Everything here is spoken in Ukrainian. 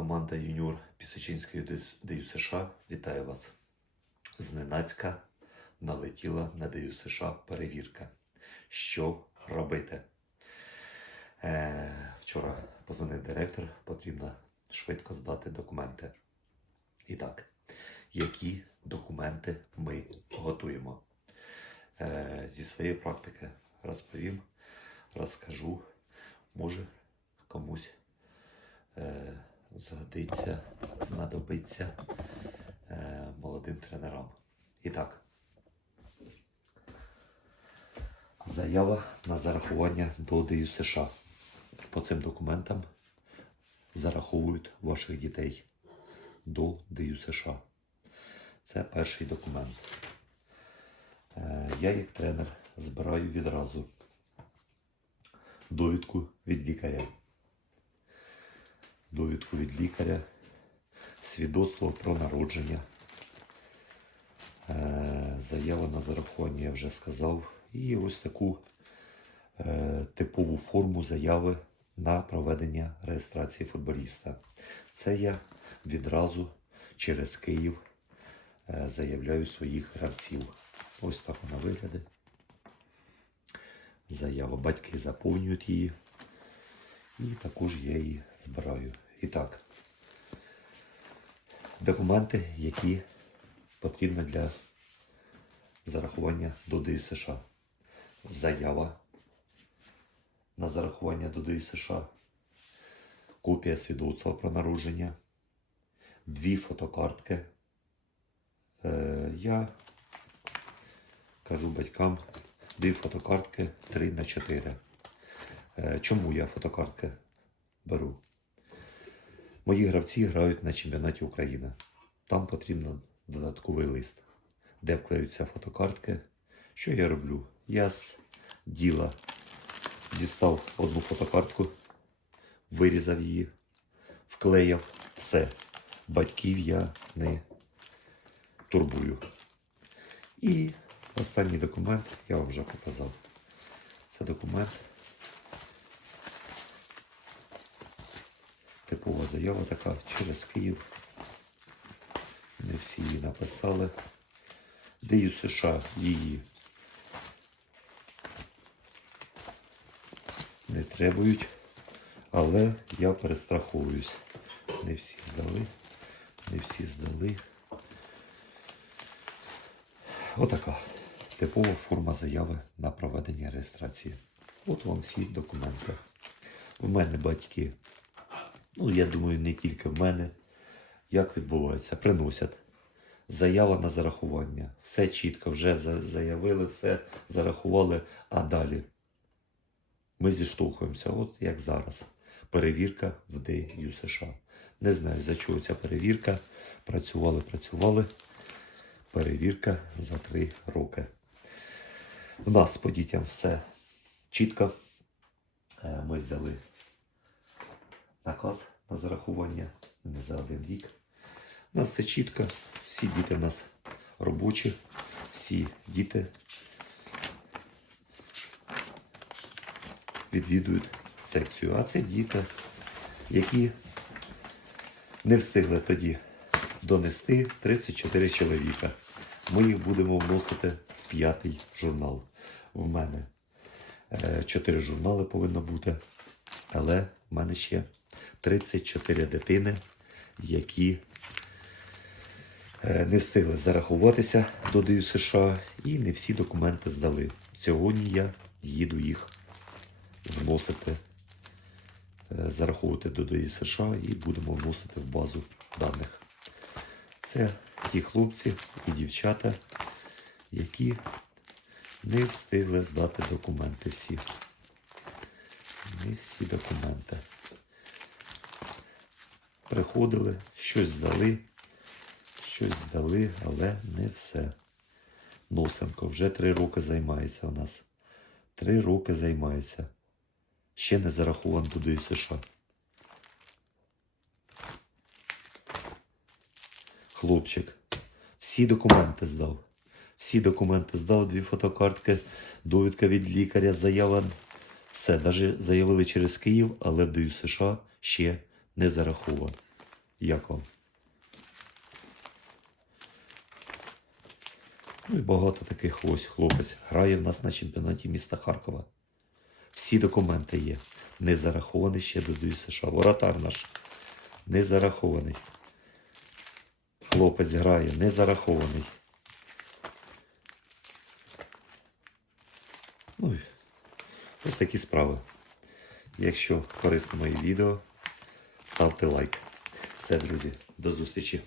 команда юніор Пісочинської ДЮ США вітає вас. Зненацька налетіла на ДЮ США перевірка. Що робити? Е, вчора позвонив директор, потрібно швидко здати документи. І так, які документи ми готуємо? Е, зі своєї практики розповім, розкажу, може комусь е, згодиться, знадобиться е, молодим тренерам. І так, заява на зарахування до ДЮ США. По цим документам зараховують ваших дітей до ДЮ США. Це перший документ. Е, Я, як тренер, збираю відразу довідку від лікаря. Довідку від лікаря, свідоцтво про народження, е, заява на зарахування, я вже сказав, і ось таку е, типову форму заяви на проведення реєстрації футболіста. Це я відразу через Київ е, заявляю своїх гравців. Ось так вона виглядає. Заява. Батьки заповнюють її. І також я її збираю. І так, документи, які потрібні для зарахування до ДІ США. Заява на зарахування до ДІ США. Копія свідоцтва про народження. Дві фотокартки. Е, я кажу батькам дві фотокартки 3 на 4. Е, Чому я фотокартки беру? Мої гравці грають на чемпіонаті України. Там потрібен додатковий лист, де вклеються фотокартки. Що я роблю? Я з діла дістав одну фотокартку, вирізав її, вклеяв все. Батьків я не турбую. І останній документ я вам вже показав. Це документ. Типова заява така через Київ. Не всі її написали. Даю США її не требують, але я перестраховуюсь. Не всі здали, не всі здали. Отака типова форма заяви на проведення реєстрації. От вам всі документи. У мене батьки, ну я думаю, не тільки в мене. Як відбувається? Приносять. Заява на зарахування. Все чітко, вже заявили, все зарахували, а далі ми зіштовхуємося, от як зараз. Перевірка в ДЮ США. Не знаю, за чого ця перевірка. Працювали, працювали. Перевірка за три роки. У нас по дітям все чітко. Е, Ми взяли наказ на зарахування не за один рік. У нас все чітко. Всі діти в нас робочі, всі діти відвідують секцію. А це діти, які не встигли тоді донести 34 чоловіка. Ми їх будемо вносити в п'ятий журнал. В мене е, чотири журнали повинно бути, але в мене ще 34 дитини, які е, не встигли зарахуватися до ДЮ і не всі документи здали. Сьогодні я їду їх вносити, е, зараховувати до ДЮ і будемо вносити в базу даних. Це ті хлопці і дівчата, які не встигли здати документи всі. Не всі документи. Приходили, щось здали, щось здали, але не все. Носенко вже три роки займається у нас. Три роки займається. Ще не зарахован в США. Хлопчик. Всі документи здав. Всі документи здав, дві фотокартки, довідка від лікаря, заява. Все, навіть заявили через Київ, але в США ще не зараховано. Як вам? Ну і багато таких ось хлопець грає в нас на чемпіонаті міста Харкова. Всі документи є. Не зарахований ще до ДЮСШ. США. Воротар наш не зарахований. Хлопець грає, не зарахований. Ну, ось такі справи. Якщо корисно моє відео, ставте лайк. Все, друзі, до зустрічі.